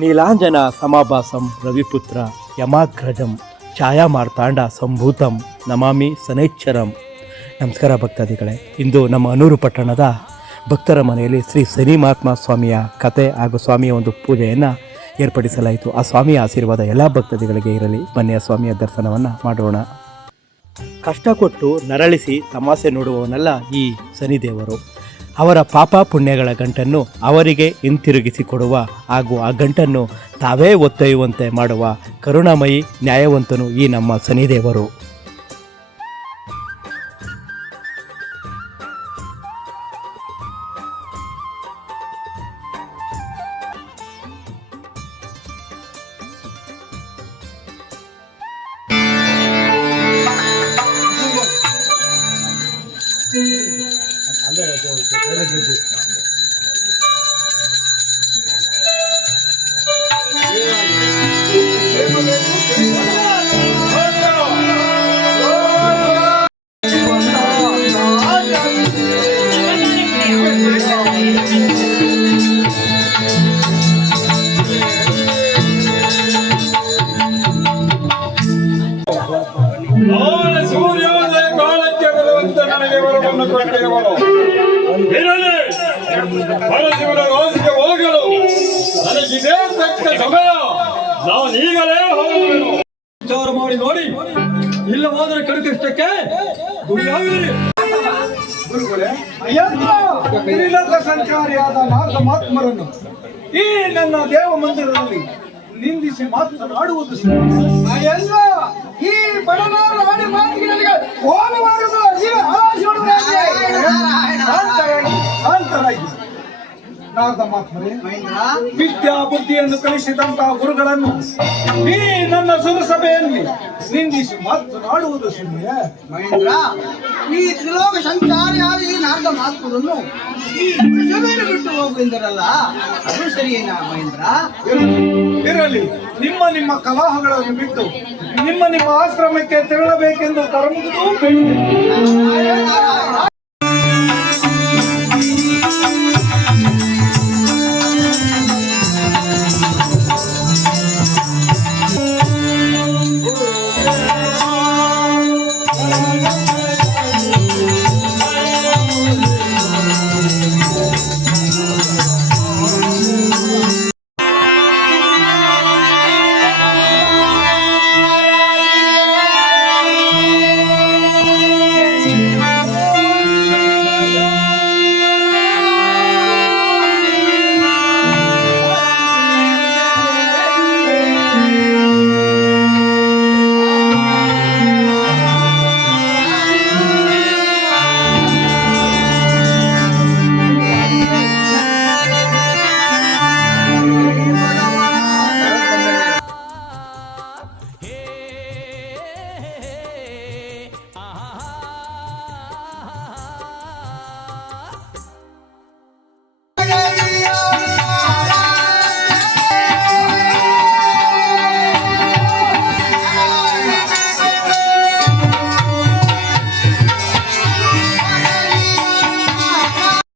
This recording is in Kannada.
ನೀಲಾಂಜನ ಸಮಾಭಾಸಂ ರವಿಪುತ್ರ ಯಮಾಗ್ರಜಂ ಛಾಯಾಮಾರ್ತಾಂಡ ಸಂಭೂತಂ ನಮಾಮಿ ಸನೈಶ್ಚರಂ. ನಮಸ್ಕಾರ ಭಕ್ತಾದಿಗಳೇ, ಇಂದು ನಮ್ಮ ಅನೂರು ಪಟ್ಟಣದ ಭಕ್ತರ ಮನೆಯಲ್ಲಿ ಶ್ರೀ ಶನಿ ಮಹಾತ್ಮ ಸ್ವಾಮಿಯ ಕತೆ ಹಾಗೂ ಸ್ವಾಮಿಯ ಒಂದು ಪೂಜೆಯನ್ನು ಏರ್ಪಡಿಸಲಾಯಿತು. ಆ ಸ್ವಾಮಿಯ ಆಶೀರ್ವಾದ ಎಲ್ಲ ಭಕ್ತಾದಿಗಳಿಗೆ ಇರಲಿ. ಬನ್ನಿ ಆ ಸ್ವಾಮಿಯ ದರ್ಶನವನ್ನು ಮಾಡೋಣ. ಕಷ್ಟ ಕೊಟ್ಟು ನರಳಿಸಿ ತಮಾಷೆ ನೋಡುವವನಲ್ಲ ಈ ಶನಿದೇವರು. ಅವರ ಪಾಪ ಪುಣ್ಯಗಳ ಗಂಟನ್ನು ಅವರಿಗೆ ಹಿಂತಿರುಗಿಸಿ ಕೊಡುವ ಹಾಗೂ ಆ ಗಂಟನ್ನು ತಾವೇ ಒತ್ತೊಯ್ಯುವಂತೆ ಮಾಡುವ ಕರುಣಾಮಯಿ ನ್ಯಾಯವಂತನು ಈ ನಮ್ಮ ಶನಿದೇವರು. ಸೂರ್ಯೋದಯ ಕಾಲಕ್ಕೆ ಬರುವಂತೆ ನನಗೆ ವರವನ್ನು ಕೊಟ್ಟಿರುವನು. ಪರಶಿವನ ರಾಶಿಗೆ ಹೋಗಲು ನನಗಿದೇ ತಕ್ಕ ಸಮಯ. ನಾನೀಗಲೇ ಹೋಗುವೆನು. ವಿಚಾರ ಮಾಡಿ ನೋಡಿ, ಇಲ್ಲವಾದರೆ ಕಡಿತಕ್ಕೆ ಸಂಚಾರಿಯಾದ ನಾರದ ಮಹಾತ್ಮರನ್ನು ಈ ನನ್ನ ದೇವ ಮಂದಿರದಲ್ಲಿ ನಿಂದಿಸಿ ಮಾತನಾಡುವುದು ಈ ಬಡನಾಡು ಆಡಿ ಮಾತಿಗೆ ಶಾಂತರಾಗಿ ನಾರದ ಮಹಾತ್ಮರೇ, ವಿದ್ಯಾ ಬುದ್ಧಿಯನ್ನು ಕಲಿಸಿದಂತಹ ಗುರುಗಳನ್ನು ಈ ನನ್ನ ಸುರಸಭೆಯಲ್ಲಿ ನಿಂದಿಸಿ ಮಾತನಾಡುವುದು ಸುಮ್ಮನೆ. ಮಹೇಂದ್ರ, ಈ ತ್ರಿಲೋಕ ಸಂಚಾರಿಯಾದ ಈ ನಾರದ ಮಹಾತ್ಮರನ್ನು ಈ ಸಭೆಯನ್ನು ಬಿಟ್ಟು ಹೋಗುವುದರಲ್ಲ, ಅದು ಸರಿಯೇನಾ ಮಹೇಂದ್ರ? ಇರಲಿ, ನಿಮ್ಮ ಕಲಹಗಳನ್ನು ಬಿಟ್ಟು ನಿಮ್ಮ ಆಶ್ರಮಕ್ಕೆ ತೆರಳಬೇಕೆಂದು ಕರಮುವುದು